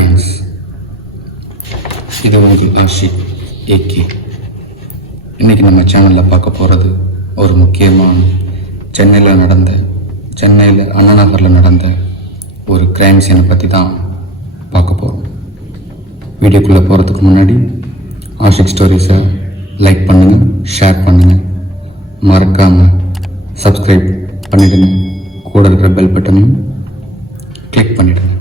Friends, இது உங்கள் Ashiq AK. இன்றைக்கி நம்ம சேனலில் பார்க்க போகிறது ஒரு முக்கியமான சென்னையில் அண்ணா நகரில் நடந்த ஒரு கிரைம் சீனை பற்றி தான் பார்க்க போகிறோம். வீடியோக்குள்ளே போகிறதுக்கு முன்னாடி ஆஷிக் ஸ்டோரிஸை லைக் பண்ணுங்கள், ஷேர் பண்ணுங்கள், மறக்காமல் சப்ஸ்கிரைப் பண்ணிவிடுங்க. கூட இருக்கிற பெல் பட்டனையும் கிளிக் பண்ணிவிடுங்க.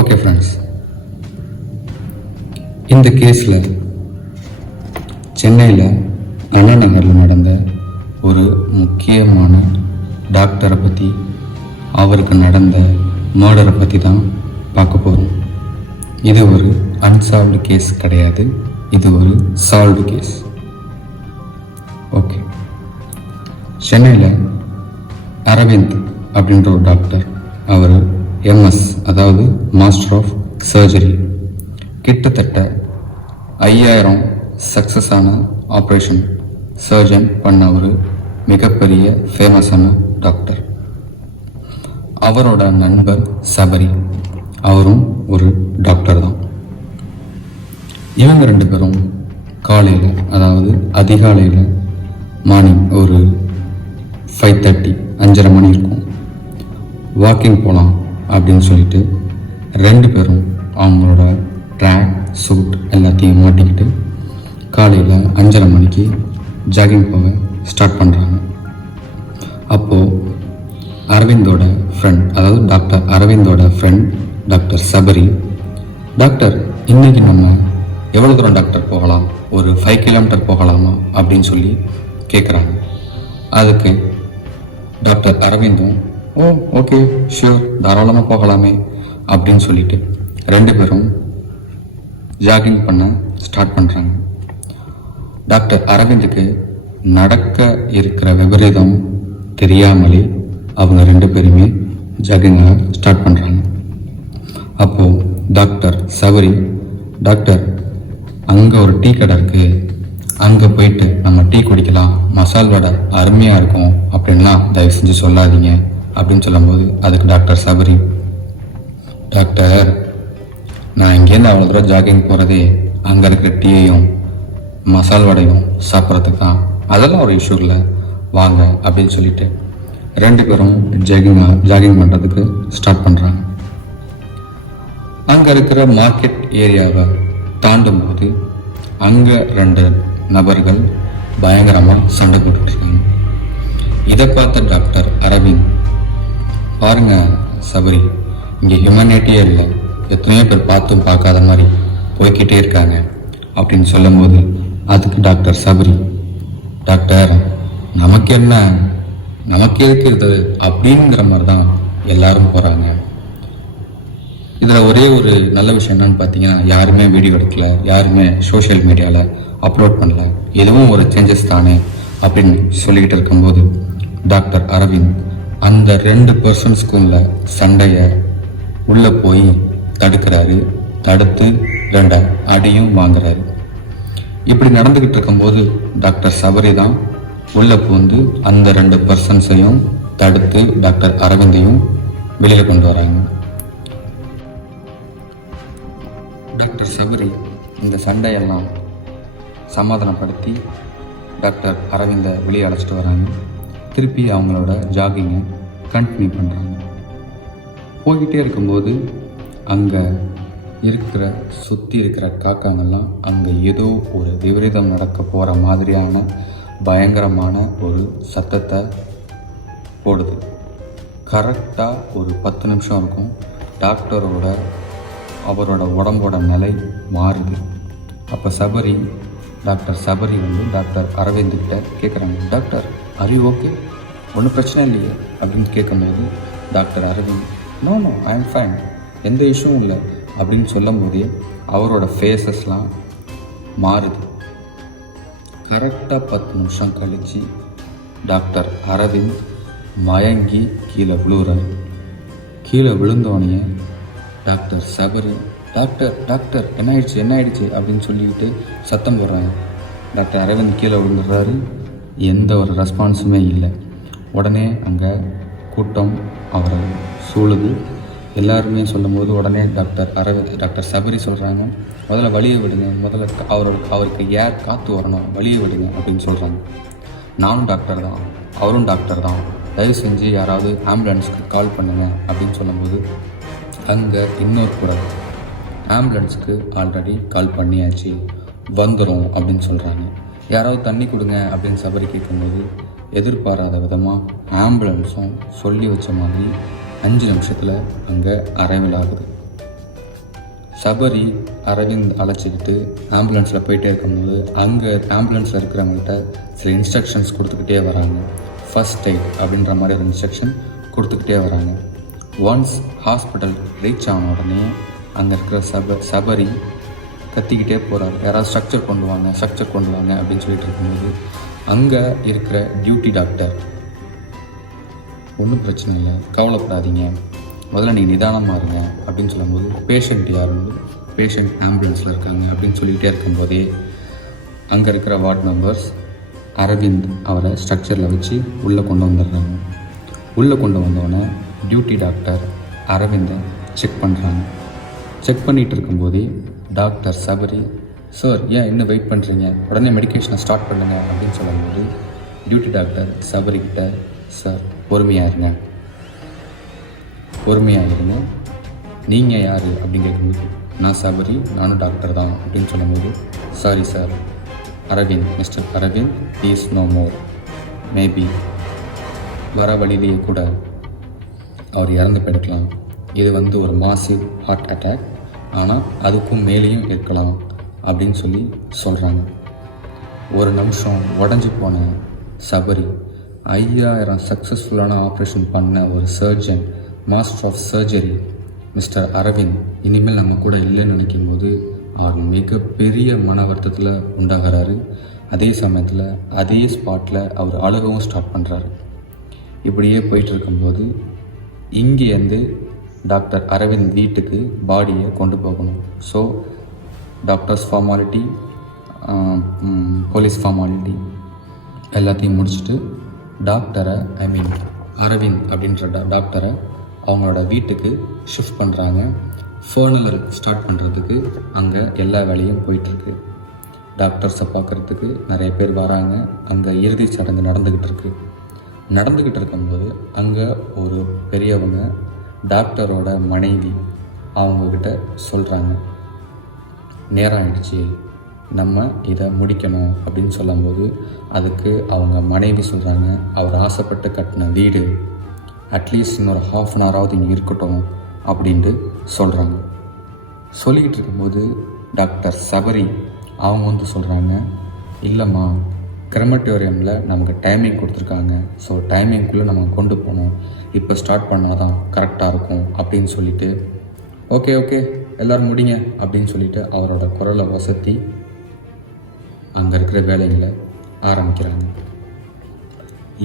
ஓகே ஃப்ரெண்ட்ஸ், இந்த கேஸில் சென்னையில் அண்ணா நகரில் நடந்த ஒரு முக்கியமான டாக்டரை பற்றி, அவருக்கு நடந்த மர்டரை பற்றி தான் பார்க்க போகிறோம். இது ஒரு அன்சால்வ்டு கேஸ் கிடையாது, இது ஒரு சால்வ்டு கேஸ். ஓகே, சென்னையில் அரவிந்த் அப்படின்ற ஒரு டாக்டர், அவர் எம்எஸ், அதாவது மாஸ்டர் ஆஃப் சர்ஜரி. கிட்டத்தட்ட 5000 சக்ஸஸான ஆப்ரேஷன் சர்ஜன் பண்ண ஒரு மிகப்பெரிய ஃபேமஸான டாக்டர். அவரோட நண்பர் சபரி, அவரும் ஒரு டாக்டர் தான். இவங்க 2 பேரும் காலையில், அதாவது அதிகாலையில் மார்னிங் ஒரு 5:30 5:30 மணி இருக்கும், வாக்கிங் போகலாம் அப்படின்னு சொல்லிட்டு 2 பேரும் அவங்களோட ட்ராக் சூட் எல்லாத்தையும் மாட்டிக்கிட்டு காலையில் 5:30 மணிக்கு ஜாகிங் போக ஸ்டார்ட் பண்ணுறாங்க. அப்போது அரவிந்தோட ஃப்ரெண்ட், அதாவது டாக்டர் அரவிந்தோட ஃப்ரெண்ட் டாக்டர் சபரி, டாக்டர் இன்றைக்கி நம்ம எவ்வளோ தூரம் டாக்டர் போகலாம், ஒரு 5 கிலோமீட்டர் போகலாமா அப்படின்னு சொல்லி கேட்குறாங்க. அதுக்கு டாக்டர் அரவிந்தும், ஓ ஓகே ஷூர், தாராளமாக போகலாமே அப்படின்னு சொல்லிட்டு 2 பேரும் ஜாகிங் பண்ண ஸ்டார்ட் பண்ணுறாங்க. டாக்டர் அரவிந்துக்கு நடக்க இருக்கிற விபரீதம் தெரியாமலே அவங்க 2 பேருமே ஜாகிங்கை ஸ்டார்ட் பண்ணுறாங்க. அப்போது டாக்டர் சபரி, டாக்டர் அங்கே ஒரு டீ கடை இருக்குது, அங்கே போயிட்டு நம்ம டீ குடிக்கலாம், மசால் வடை அருமையாக இருக்கும் அப்படின்லாம் தயவு செஞ்சு சொல்லாதீங்க அப்படின்னு சொல்லும்போது, அதுக்கு டாக்டர் சபரி, டாக்டர் நான் இங்கேருந்து அவ்வளோ தூரம் ஜாகிங் போகிறதே அங்கே இருக்கிற டீயையும் மசால் வடையும் சாப்பிட்றதுக்கு தான், அதெல்லாம் ஒரு இஷ்யூ இல்லை, வாங்க அப்படின்னு சொல்லிட்டு 2 பேரும் ஜாகிங் பண்ணுறதுக்கு ஸ்டார்ட் பண்ணுறாங்க. அங்கே இருக்கிற மார்க்கெட் ஏரியாவை தாண்டும் போது அங்கே 2 நபர்கள் பயங்கரமாக சண்டை போட்டுருக்காங்க. இதை பார்த்த டாக்டர் அரவிந்த், பாருங்க சபரி, இங்கே ஹியூமனிட்டியே இல்லை, எத்தனையோ பேர் பார்த்தும் பார்க்காத மாதிரி போய்கிட்டே இருக்காங்க அப்படின்னு சொல்லும்போது, அதுக்கு டாக்டர் சபரி, டாக்டர் நமக்கு என்ன, நமக்கு இருக்கிறது அப்படிங்கிற மாதிரி தான் எல்லாரும் போகிறாங்க. இதில் ஒரே ஒரு நல்ல விஷயம் என்னன்னு பார்த்தீங்கன்னா, யாருமே வீடியோ எடுக்கல, யாருமே சோஷியல் மீடியாவில் அப்லோட் பண்ணல, எதுவும் ஒரு சேஞ்சஸ் தானே அப்படின்னு சொல்லிக்கிட்டு இருக்கும்போது, டாக்டர் அரவிந்த் அந்த 2 பர்சன்ஸ்க்குள்ள சண்டையை உள்ளே போய் தடுக்கிறாரு, தடுத்து 2 அடியும் வாங்குறாரு. இப்படி நடந்துக்கிட்டு இருக்கும்போது டாக்டர் சபரி தான் உள்ளே பூந்து அந்த 2 பர்சன்ஸையும் தடுத்து டாக்டர் அரவிந்தையும் வெளியில் கொண்டு வராங்க. டாக்டர் சபரி இந்த சண்டையெல்லாம் சமாதானப்படுத்தி டாக்டர் அரவிந்தை வெளியே அழைச்சிட்டு வராங்க. திருப்பி அவங்களோட ஜாகிங்கை கண்டினியூ பண்ணுறாங்க. போய்கிட்டே இருக்கும்போது அங்கே சுற்றி இருக்கிற காக்காங்கெல்லாம் அங்கே ஏதோ ஒரு விபரீதம் நடக்க போகிற மாதிரியான பயங்கரமான ஒரு சத்தத்தை போடுது. கரெக்டாக ஒரு 10 நிமிஷம் இருக்கும், அவரோட உடம்போட நிலை மாறுது. அப்போ டாக்டர் சபரி டாக்டர் அரவிந்த்கிட்ட கேட்குறாங்க, டாக்டர் ஆர் யூ ஓகே, ஒன்றும் பிரச்சனை இல்லையே அப்படின்னு கேட்கும்போது, doctor Aravind, no I am fine, எந்த இஷ்யூவும் இல்லை அப்படின்னு சொல்லும் போதே அவரோட ஃபேஸஸ்லாம் மாறுது. கரெக்டாக 10 நிமிஷம் கழித்து டாக்டர் அரவிந்த் மயங்கி கீழே விழுகிறார். கீழே விழுந்தோடனே டாக்டர் சபரி, டாக்டர் என்ன ஆயிடுச்சு அப்படின்னு சொல்லிக்கிட்டு சத்தம் போடுறாங்க. டாக்டர் அரவிந்த் கீழே விழுந்துடுறாரு, எந்த ஒரு ரெஸ்பான்ஸுமே இல்லை. உடனே அங்கே கூட்டம் அவரை சூழுது. எல்லாருமே சொல்லும்போது உடனே டாக்டர் சபரி சொல்கிறாங்க, முதல்ல வழியை விடுங்க, முதல்ல அவருக்கு ஏர் காற்று வரணும், வழியை விடுங்க அப்படின்னு சொல்கிறாங்க. நானும் டாக்டர் தான், அவரும் டாக்டர் தான், தயவு செஞ்சு யாராவது ஆம்புலன்ஸுக்கு கால் பண்ணுங்கள் அப்படின்னு சொல்லும்போது அங்கே இன்னொரு குரல், ஆம்புலன்ஸுக்கு ஆல்ரெடி கால் பண்ணியாச்சு, வந்துடும் அப்படின்னு சொல்கிறாங்க. யாராவது தண்ணி கொடுங்க அப்படின்னு சபரி கேட்கும்போது எதிர்பாராத விதமாக ஆம்புலன்ஸும் சொல்லி வச்ச மாதிரி 5 நிமிஷத்தில் அங்கே அரைவல் ஆகுது. சபரி அரவிந்த் அழைச்சிக்கிட்டு ஆம்புலன்ஸில் போயிட்டே இருக்கும்போது அங்கே ஆம்புலன்ஸில் இருக்கிறவங்கள்ட்ட சில இன்ஸ்ட்ரக்ஷன்ஸ் கொடுத்துக்கிட்டே வராங்க. ஃபர்ஸ்ட் எய்ட் அப்படின்ற மாதிரி ஒரு இன்ஸ்ட்ரக்ஷன் கொடுத்துக்கிட்டே வராங்க. ஒன்ஸ் ஹாஸ்பிட்டல் ரீச் ஆன உடனே அங்கே இருக்கிற சபரி கத்திக்கிட்டே போகிறாரு, யாராவது ஸ்ட்ரக்சர் கொண்டு வாங்க அப்படின்னு சொல்லிட்டு இருக்கும்போது அங்கே இருக்கிற டியூட்டி டாக்டர், ஒன்றும் பிரச்சனை இல்லை, கவலைப்படாதீங்க, முதல்ல நீங்கள் நிதானமாக இருங்க அப்படின்னு சொல்லும்போது பேஷண்ட் யாருன்னு, பேஷண்ட் ஆம்புலன்ஸில் இருக்காங்க அப்படின்னு சொல்லிகிட்டே இருக்கும்போதே அங்கே இருக்கிற வார்டு மெம்பர்ஸ் அரவிந்த் அவரை ஸ்ட்ரக்சரில் வச்சு உள்ளே கொண்டு வந்துடுறாங்க. உள்ளே கொண்டு வந்தோடனே டியூட்டி டாக்டர் அரவிந்தை செக் பண்ணுறாங்க. செக் பண்ணிகிட்டு இருக்கும்போதே டாக்டர் சபரி, சார் ஏன் இன்னும் வெயிட் பண்ணுறீங்க, உடனே மெடிக்கேஷனை ஸ்டார்ட் பண்ணுங்கள் அப்படின்னு சொல்லும்போது டியூட்டி டாக்டர் சபரிக்கிட்ட, சார் பொறுமையாக இருங்க, நீங்கள் யார் அப்படின்னு கேட்கும்போது நான் சபரி, நானும் டாக்டர் தான் அப்படின்னு சொல்லும்போது, sorry sir, mister Aravind please no more, maybe வர வழியிலேயே கூட அவர் இறந்து போயிருக்கலாம், இது ஒரு மாசிவ் ஹார்ட் அட்டாக், ஆனால் அதுக்கும் மேலேயும் இருக்கலாம் அப்படின்னு சொல்கிறாங்க. ஒரு நிமிஷம் உடஞ்சி போன சபரி 5000 சக்ஸஸ்ஃபுல்லான ஆப்ரேஷன் பண்ண ஒரு surgeon, master of surgery mister Aravind இனிமேல் நம்ம கூட இல்லைன்னு நினைக்கும் போது அவர் மிகப்பெரிய மன வருத்தத்தில் உண்டாகிறாரு. அதே சமயத்தில் அதே ஸ்பாட்டில் அவர் அழுகவும் ஸ்டார்ட் பண்ணுறாரு. இப்படியே போயிட்டு இருக்கும்போது இங்கேருந்து டாக்டர் அரவிந்த் வீட்டுக்கு பாடியை கொண்டு போகணும். So doctors formality, police formality எல்லாத்தையும் முடிச்சுட்டு அரவிந்த் அப்படின்ற டாக்டரை அவங்களோட வீட்டுக்கு ஷிஃப்ட் பண்ணுறாங்க. ஃபர்னல் ஸ்டார்ட் பண்ணுறதுக்கு அங்கே எல்லா வேலையும் போயிட்டுருக்கு. டாக்டர்ஸை பார்க்குறதுக்கு நிறைய பேர் வராங்க. அங்கே இறுதி சடங்கு நடந்துக்கிட்டு இருக்கும்போது அங்கே ஒரு பெரியவங்க டாக்டரோட மனைவி அவங்கக்கிட்ட சொல்கிறாங்க, நேரம் ஆயிடுச்சு, நம்ம இதை முடிக்கணும் அப்படின்னு சொல்லும்போது அதுக்கு அவங்க மனைவி சொல்கிறாங்க, அவர் ஆசைப்பட்டு கட்டின வீடு அட்லீஸ்ட் இன்னொரு 1/2 hour இங்கே இருக்கட்டும் அப்படின்ட்டு சொல்கிறாங்க. சொல்லிக்கிட்டு இருக்கும்போது டாக்டர் சபரி அவங்க சொல்கிறாங்க, இல்லைம்மா, கிரெமட்டோரியமில் நமக்கு டைமிங் கொடுத்துருக்காங்க, ஸோ டைமிங்குள்ளே நம்ம கொண்டு போகணும், இப்போ ஸ்டார்ட் பண்ணால் தான் கரெக்டாக இருக்கும் அப்படின்னு சொல்லிவிட்டு, ஓகே எல்லோரும் முடிங்க அப்படின்னு சொல்லிவிட்டு அவரோட குரலை வசத்தி அங்கே இருக்கிற வேலைகளை ஆரம்பிக்கிறாங்க.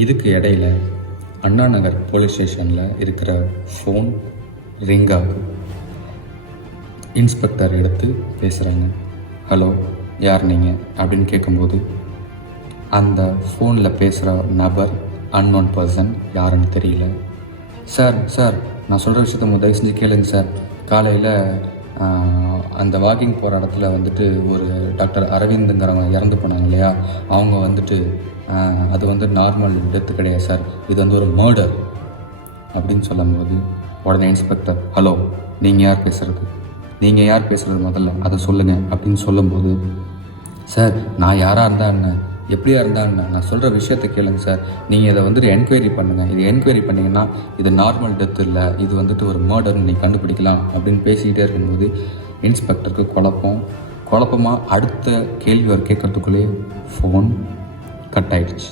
இதுக்கு இடையில அண்ணா நகர் போலீஸ் ஸ்டேஷனில் இருக்கிற ஃபோன் ரிங் ஆகுது. இன்ஸ்பெக்டர் எடுத்து பேசுகிறாங்க. ஹலோ, யார் நீங்கள் அப்படின்னு கேட்கும்போது அந்த ஃபோனில் பேசுகிற நபர் அன்னோன் பர்சன், யாருன்னு தெரியல. சார் நான் சொல்கிற விஷயத்த தயவு செஞ்சு கேளுங்க சார். காலையில் அந்த வாக்கிங் போகிற இடத்துல ஒரு டாக்டர் அரவிந்துங்கிறவங்க இறந்து போனாங்க இல்லையா, அவங்க அது நார்மல் டெத்து கிடையாது சார், இது ஒரு மர்டர் அப்படின்னு சொல்லும்போது உடனே இன்ஸ்பெக்டர், ஹலோ, நீங்கள் யார் பேசுகிறது முதல்ல அதை சொல்லுங்கள் அப்படின்னு சொல்லும்போது, சார் நான் யாராக இருந்தால் என்ன, எப்படியா இருந்தால் என்ன, நான் சொல்கிற விஷயத்தை கேளுங்க சார், நீங்கள் இதை என்கொயரி பண்ணுங்கள், இது என்கொயரி பண்ணிங்கன்னா இது நார்மல் டெத் இல்லை, இது ஒரு மர்டர்னு நீங்கள் கண்டுபிடிக்கலாம் அப்படின்னு பேசிக்கிட்டே இருக்கும்போது இன்ஸ்பெக்டருக்கு குழப்பமாக அடுத்த கேள்வி அவர் கேட்குறதுக்குள்ளேயே ஃபோன் கட் ஆகிடுச்சு.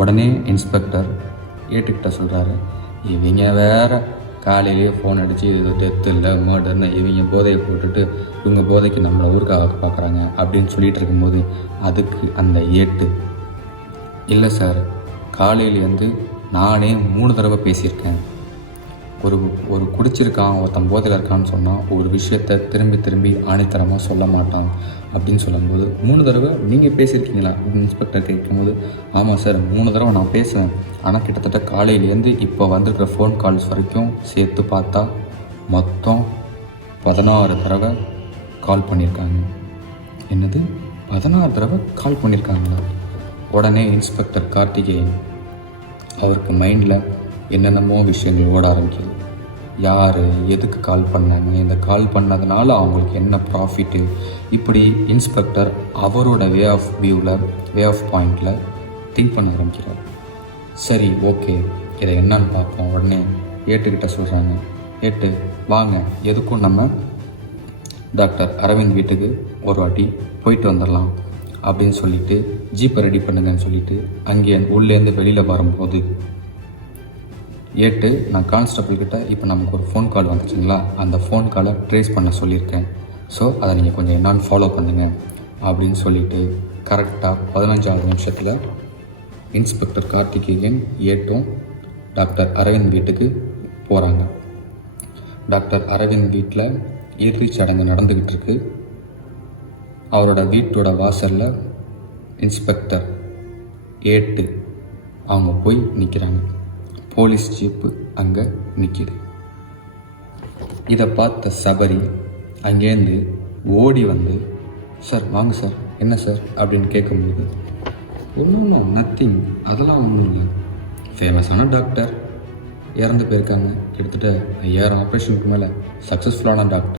உடனே இன்ஸ்பெக்டர் ஏட்டுக்கிட்ட சொல்கிறாரு, இவங்க வேறு காலையிலேயே ஃபோன் அடித்து இது டெத்து இல்லை மர்டர்னு இவங்க போதையை போட்டுட்டு இவங்க போதைக்கு நம்மளை ஊருக்காக பார்க்குறாங்க அப்படின்னு சொல்லிகிட்டு இருக்கும்போது அதுக்கு அந்த ஏட்டு, இல்லை சார், காலையிலேருந்து நானே 3 தடவை பேசியிருக்கேன், ஒரு குடிச்சிருக்கான், ஒருத்தன் போதையில் இருக்கான்னு சொன்னால் ஒரு விஷயத்த திரும்பி ஆணித்தரமாக சொல்ல மாட்டான் அப்படின்னு சொல்லும்போது 3 தடவை நீங்கள் பேசியிருக்கீங்களா அப்படின்னு இன்ஸ்பெக்டர் கேட்கும்போது, ஆமாம் சார் 3 தடவை நான் பேசுவேன், ஆனால் கிட்டத்தட்ட காலையிலேருந்து இப்போ வந்திருக்கிற ஃபோன் கால்ஸ் வரைக்கும் சேர்த்து பார்த்தா மொத்தம் 16 தடவை கால் பண்ணியிருக்காங்க. என்னது, 16 தடவை கால் பண்ணியிருக்காங்களா? உடனே இன்ஸ்பெக்டர் கார்த்திகேயன் அவருக்கு மைண்டில் என்னென்னமோ விஷயங்கள் ஓட ஆரம்பிக்குது. யார் எதுக்கு கால் பண்ணாங்க, இந்த கால் பண்ணதுனால அவங்களுக்கு என்ன ப்ராஃபிட்டு, இப்படி இன்ஸ்பெக்டர் அவரோட வே ஆஃப் பாயிண்டில் திங்க் பண்ண ஆரம்பிக்கிறார். சரி, ஓகே, இதை என்னன்னு பார்ப்போம். உடனே ஏட்டுக்கிட்ட சொல்கிறாங்க, ஏட்டு வாங்க, எதுக்கும் நம்ம டாக்டர் அரவிந்த் வீட்டுக்கு ஒரு வாட்டி போயிட்டு வந்துடலாம் அப்படின்னு சொல்லிட்டு ஜீப்பை ரெடி பண்ணுங்கன்னு சொல்லிட்டு அங்கே உள்ளேருந்து வெளியில் வரும்போது, ஏட்டு நான் கான்ஸ்டபிள் கிட்ட இப்போ நமக்கு ஒரு ஃபோன் கால் வந்துச்சுங்களா, அந்த ஃபோன் காலை ட்ரேஸ் பண்ண சொல்லியிருக்கேன். ஸோ அதை நீங்கள் கொஞ்சம் என்னான்னு ஃபாலோ பண்ணுங்கள் அப்படின்னு சொல்லிட்டு கரெக்டாக 15வது நிமிஷத்தில் இன்ஸ்பெக்டர் கார்த்திகேயன் ஏட்டும் டாக்டர் அரவிந்த் வீட்டுக்கு போகிறாங்க. டாக்டர் அரவிந்த் வீட்டில் இறுதி சடங்கு நடந்துக்கிட்டு இருக்கு. அவரோட வீட்டோட வாசலில் இன்ஸ்பெக்டர் ஏட்டு அவங்க போய் நிற்கிறாங்க. போலீஸ் ஜீப்பு அங்கே நிற்கிது. இதை பார்த்த சபரி அங்கேருந்து ஓடி வந்து, சார் வாங்க சார், என்ன சார் அப்படின்னு கேட்கும்போது, ஒன்றும் நத்திங், அதெல்லாம் ஒன்றும் இல்லை, ஃபேமஸான டாக்டர் இறந்து போயிருக்காங்க, கிட்டத்தட்ட 5000 ஆப்ரேஷனுக்கு மேலே சக்ஸஸ்ஃபுல்லான டாக்டர்.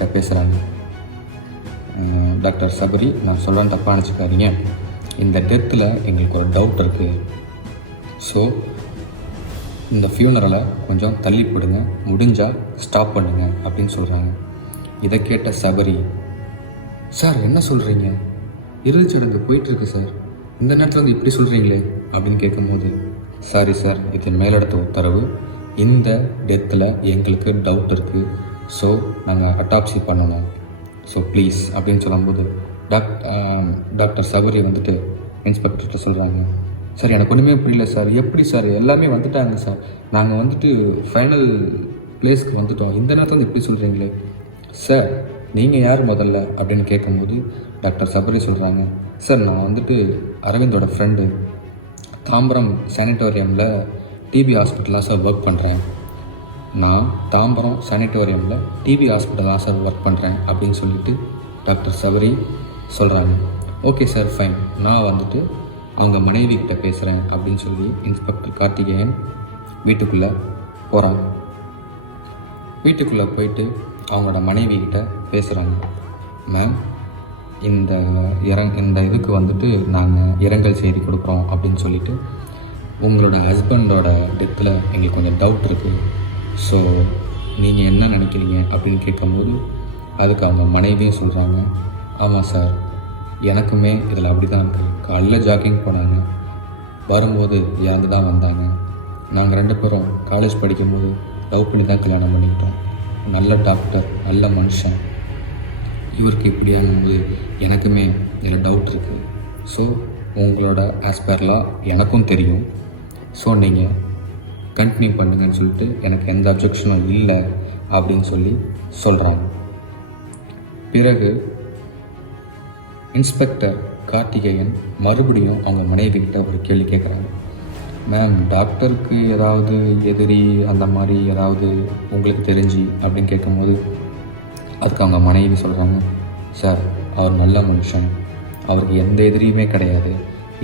கிட்ட பேசுகிறாங்க. டாக்டர் சபரி, நான் சொல்கிறேன் தப்பாக நினச்சிக்காதீங்க, இந்த டெத்தில் எங்களுக்கு ஒரு டவுட் இருக்குது. ஸோ இந்த ஃபியூனரலை கொஞ்சம் தள்ளி போடுங்க, முடிஞ்சால் ஸ்டாப் பண்ணுங்க அப்படின்னு சொல்கிறாங்க. இதை கேட்ட சபரி, சார் என்ன சொல்கிறீங்க, இறுதிச் சடங்கு போயிட்டுருக்கு சார், இந்த நேரத்தில் வந்து இப்படி சொல்கிறீங்களே அப்படின்னு கேட்கும்போது, சாரி சார், இது மேலிடத்து உத்தரவு, இந்த டெத்தில் எங்களுக்கு டவுட் இருக்குது, ஸோ நாங்கள் அட்டாப்சி பண்ணணும், ஸோ ப்ளீஸ் அப்படின்னு சொல்லும்போது டாக்டர் சபரி வந்துட்டு இன்ஸ்பெக்டர்கிட்ட சொல்கிறாங்க, சார் எனக்கு ஒன்றுமே புரியல சார், எப்படி சார் எல்லாமே வந்துட்டாங்க சார், நாங்கள் வந்துட்டு ஃபைனல் பிளேஸ்க்கு வந்துட்டோம், இந்த நேரத்தில் வந்து எப்படி சொல்கிறீங்களே சார், நீங்கள் யார் முதல்ல அப்படின்னு கேட்கும்போது டாக்டர் சபரி சொல்கிறாங்க, சார் நான் வந்துட்டு அரவிந்தோட ஃப்ரெண்டு, தாம்பரம் சானிட்டோரியமில் டிபி ஹாஸ்பிட்டலாக சார் ஒர்க் பண்ணுறேன், நான் தாம்பரம் சானிட்டோரியமில் டிபி ஹாஸ்பிட்டலாக சார் ஒர்க் பண்ணுறேன் அப்படின்னு சொல்லிட்டு டாக்டர் சபரி சொல்கிறாங்க. ஓகே சார் ஃபைன், நான் வந்துட்டு அவங்க மனைவி கிட்ட பேசுகிறேன் அப்படின்னு சொல்லி இன்ஸ்பெக்டர் கார்த்திகேயன் வீட்டுக்குள்ளே போகிறாங்க. வீட்டுக்குள்ளே போயிட்டு அவங்களோட மனைவி கிட்ட பேசுகிறாங்க. மேம், இந்த இதுக்கு வந்துட்டு நாங்கள் இரங்கல் செய்தி கொடுக்குறோம் அப்படின்னு சொல்லிட்டு, உங்களோட ஹஸ்பண்டோட டெத்தில் எங்களுக்கு கொஞ்சம் டவுட் இருக்குது, ஸோ நீங்கள் என்ன நினைக்கிறீங்க அப்படின்னு கேட்கும்போது அதுக்கு அவங்க மனைவியும் சொல்கிறாங்க, ஆமாம் சார், எனக்குமே இதில் அப்படி தான் இருக்குது, காலைல ஜாக்கிங் போனாங்க, வரும்போது இறந்து தான் வந்தாங்க, நாங்கள் 2 பேரும் காலேஜ் படிக்கும்போது லவ் பண்ணி தான் கல்யாணம் பண்ணிக்கிட்டோம், நல்ல டாக்டர், நல்ல மனுஷன், இவருக்கு இப்படி ஆகும்போது எனக்குமே இதில் டவுட் இருக்குது, ஸோ உங்களோட ஆஸ்பெர்லாம் எனக்கும் தெரியும், ஸோ நீங்கள் கண்டினியூ பண்ணுங்கன்னு சொல்லிட்டு எனக்கு எந்த அப்ஜெக்ஷனும் இல்லை அப்படின்னு சொல்லி சொல்கிறாங்க. பிறகு இன்ஸ்பெக்டர் கார்த்திகேயன் மறுபடியும் அவங்க மனைவிக்கிட்ட ஒரு கேள்வி கேட்குறாங்க. மேம், டாக்டருக்கு ஏதாவது எதிரி அந்த மாதிரி ஏதாவது உங்களுக்கு தெரிஞ்சு அப்படின்னு கேட்கும்போது அதுக்கு அவங்க மனைவி சொல்கிறாங்க, சார் அவர் நல்ல மனுஷன், அவருக்கு எந்த எதிரியுமே கிடையாது,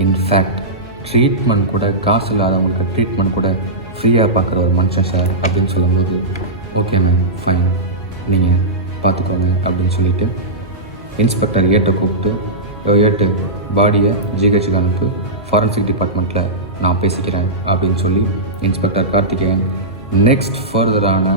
இன்ஃபேக்ட் ட்ரீட்மெண்ட் கூட காசு இல்லாதவங்களுக்கு ட்ரீட்மெண்ட் கூட ஃப்ரீயாக பார்க்குற ஒரு மனுஷன் சார் அப்படின்னு சொல்லும்போது, ஓகே மேம் ஃபைன், நீங்கள் பார்த்துக்கோங்க அப்படின்னு சொல்லிவிட்டு இன்ஸ்பெக்டர் ஏட்டை கூப்பிட்டு, ஏட்டு பாடியை ஜிஹெச்சுக்கு அனுப்பு, ஃபாரன்சிக் டிபார்ட்மெண்ட்டில் நான் பேசிக்கிறேன் அப்படின்னு சொல்லி இன்ஸ்பெக்டர் கார்த்திகேயன் நெக்ஸ்ட் ஃபர்தரான